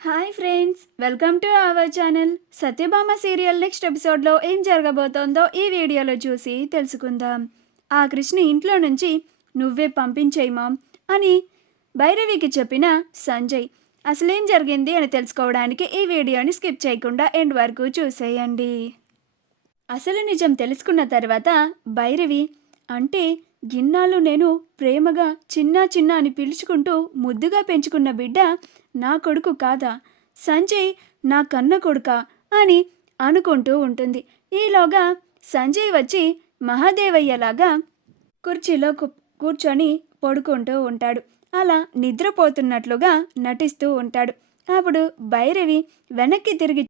Hi friends, welcome to our channel. Satyabhama serial next ఎపిసోడ్లో ఏం జరగబోతోందో ఈ వీడియోలో చూసి తెలుసుకుందాం. ఆ కృష్ణ ఇంట్లో నుంచి నువ్వే పంపించేయి మామ్ అని భైరవికి చెప్పిన సంజయ్ అసలేం జరిగింది అని తెలుసుకోవడానికి ఈ వీడియోని స్కిప్ చేయకుండా ఎండ్ వరకు చూసేయండి. అసలు నిజం తెలుసుకున్న తర్వాత భైరవి అంటే గిన్నాళ్ళు నేను ప్రేమగా చిన్న చిన్న అని పిలుచుకుంటూ ముద్దుగా పెంచుకున్న బిడ్డ నా కొడుకు కాదా, సంజయ్ నా కన్న కొడుకా అని అనుకుంటూ ఉంటుంది. ఈలోగా సంజయ్ వచ్చి మహాదేవయ్యలాగా కుర్చీలో కూర్చొని పడుకుంటూ ఉంటాడు. అలా నిద్రపోతున్నట్లుగా నటిస్తూ ఉంటాడు. అప్పుడు భైరవి వెనక్కి తిరిగి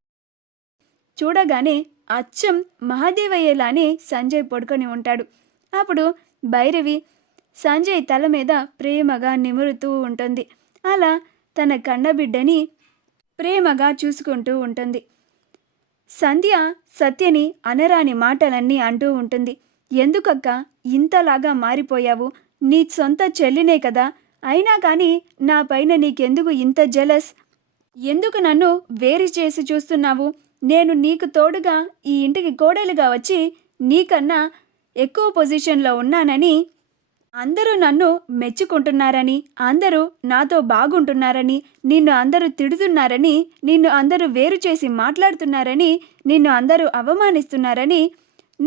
చూడగానే అచ్చం మహాదేవయ్యలానే సంజయ్ పడుకొని ఉంటాడు. అప్పుడు భైరవి సంజయ్ తల మీద ప్రేమగా నిమురుతూ ఉంటుంది. అలా తన కన్నబిడ్డని ప్రేమగా చూసుకుంటూ ఉంటుంది. సంధ్య సత్యని అనరాని మాటలన్నీ అంటూ ఉంటుంది. ఎందుకక్క ఇంతలాగా మారిపోయావు? నీ సొంత చెల్లినే కదా, అయినా కానీ నా పైన నీకెందుకు ఇంత జెలస్? ఎందుకు నన్ను వేరు చేసి చూస్తున్నావు? నేను నీకు తోడుగా ఈ ఇంటికి కోడలుగా వచ్చి నీకన్నా ఎక్కువ పొజిషన్లో ఉన్నానని అందరూ నన్ను మెచ్చుకుంటున్నారని, అందరూ నాతో బాగుంటున్నారని, నిన్ను అందరూ తిడుతున్నారని, నిన్ను అందరూ వేరు చేసి మాట్లాడుతున్నారని, నిన్ను అందరూ అవమానిస్తున్నారని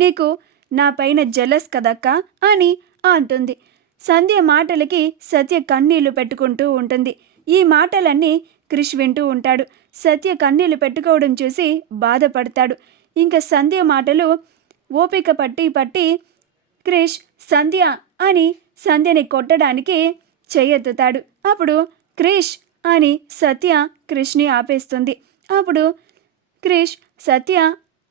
నీకు నా పైన జెలస్ కదక్కా అని అంటుంది. సంధ్య మాటలకి సత్య కన్నీళ్లు పెట్టుకుంటూ ఉంటుంది. ఈ మాటలన్నీ క్రిష్ వింటూ ఉంటాడు. సత్య కన్నీళ్లు పెట్టుకోవడం చూసి బాధపడతాడు. ఇంకా సంధ్య మాటలు ఓపిక పట్టి క్రిష్ సంధ్య అని సంధ్యని కొట్టడానికి చెయ్యెత్తుతాడు. అప్పుడు క్రిష్ అని సత్య క్రిష్ని ఆపేస్తుంది. అప్పుడు క్రిష్ సత్య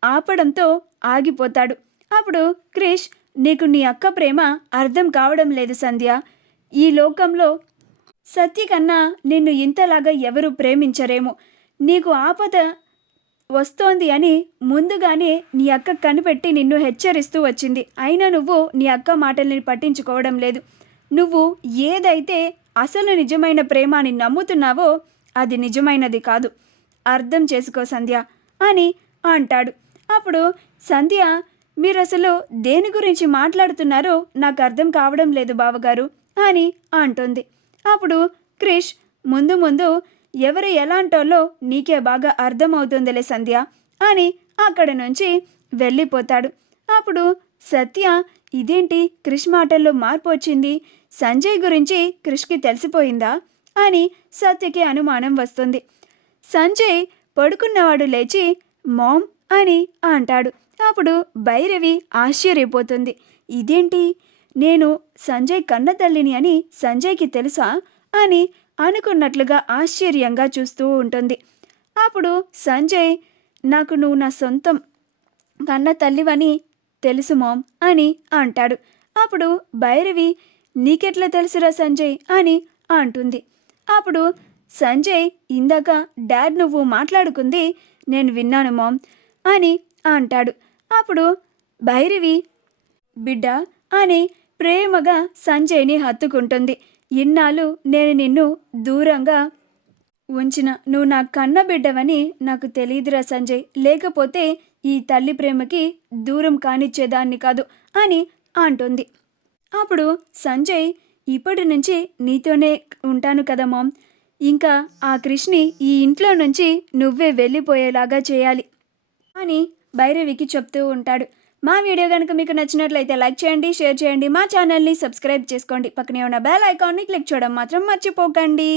ఆపడంతో ఆగిపోతాడు. అప్పుడు క్రిష్, నీకు నీ అక్క ప్రేమ అర్థం కావడం లేదు సంధ్య. ఈ లోకంలో సత్య కన్నా నిన్ను ఇంతలాగా ఎవరు ప్రేమించరేమో. నీకు ఆపద వస్తోంది అని ముందుగానే నీ అక్క కనిపెట్టి నిన్ను హెచ్చరిస్తూ వచ్చింది. అయినా నువ్వు నీ అక్క మాటల్ని పట్టించుకోవడం లేదు. నువ్వు ఏదైతే అసలు నిజమైన ప్రేమ అని నమ్ముతున్నావో అది నిజమైనది కాదు. అర్థం చేసుకో సంధ్య అని అంటాడు. అప్పుడు సంధ్య, మీరు అసలు దేని గురించి మాట్లాడుతున్నారో నాకు అర్థం కావడం లేదు బావగారు అని అంటుంది. అప్పుడు క్రిష్, ముందు ఎవరు ఎలాంటోళ్ళో నీకే బాగా అర్థమవుతుందిలే సంధ్య అని అక్కడి నుంచి వెళ్ళిపోతాడు. అప్పుడు సత్య, ఇదేంటి క్రిష్ మాటల్లో మార్పు వచ్చింది? సంజయ్ గురించి క్రిష్కి తెలిసిపోయిందా అని సత్యకి అనుమానం వస్తుంది. సంజయ్ పడుకున్నవాడు లేచి మామ్ అని అంటాడు. అప్పుడు భైరవి ఆశ్చర్యపోతుంది. ఇదేంటి, నేను సంజయ్ కన్న తల్లిని అని సంజయ్కి తెలుసా అని అనుకున్నట్లుగా ఆశ్చర్యంగా చూస్తూ ఉంటుంది. అప్పుడు సంజయ్, నాకు నువ్వు నా సొంతం కన్న తల్లివని తెలుసు మామ్ అని అంటాడు. అప్పుడు భైరవి, నీకెట్లా తెలుసురా సంజయ్ అని అంటుంది. అప్పుడు సంజయ్, ఇందాక డాడ్ నువ్వు మాట్లాడుకుంది నేను విన్నాను మామ్ అని అంటాడు. అప్పుడు భైరవి, బిడ్డ అని ప్రేమగా సంజయ్ని హత్తుకుంటుంది. ఇన్నాళ్ళు నేను నిన్ను దూరంగా ఉంచిన నువ్వు నా కన్న బిడ్డవని నాకు తెలియదురా సంజయ్, లేకపోతే ఈ తల్లి ప్రేమకి దూరం కానిచ్చేదాన్ని కాదు అని అంటుంది. అప్పుడు సంజయ్, ఇప్పటి నుంచి నీతోనే ఉంటాను కదా మామ్, ఇంకా ఆ కృష్ణి ఈ ఇంట్లో నుంచి నువ్వే వెళ్ళిపోయేలాగా చేయాలి అని భైరవికి చెప్తూ ఉంటాడు. మా వీడియో కనుక మీకు నచ్చినట్లయితే లైక్ చేయండి, షేర్ చేయండి, మా ఛానల్ని సబ్స్క్రైబ్ చేసుకోండి. పక్కనే ఉన్న బెల్ ఐకాన్ని క్లిక్ చేయడం మాత్రం మర్చిపోకండి.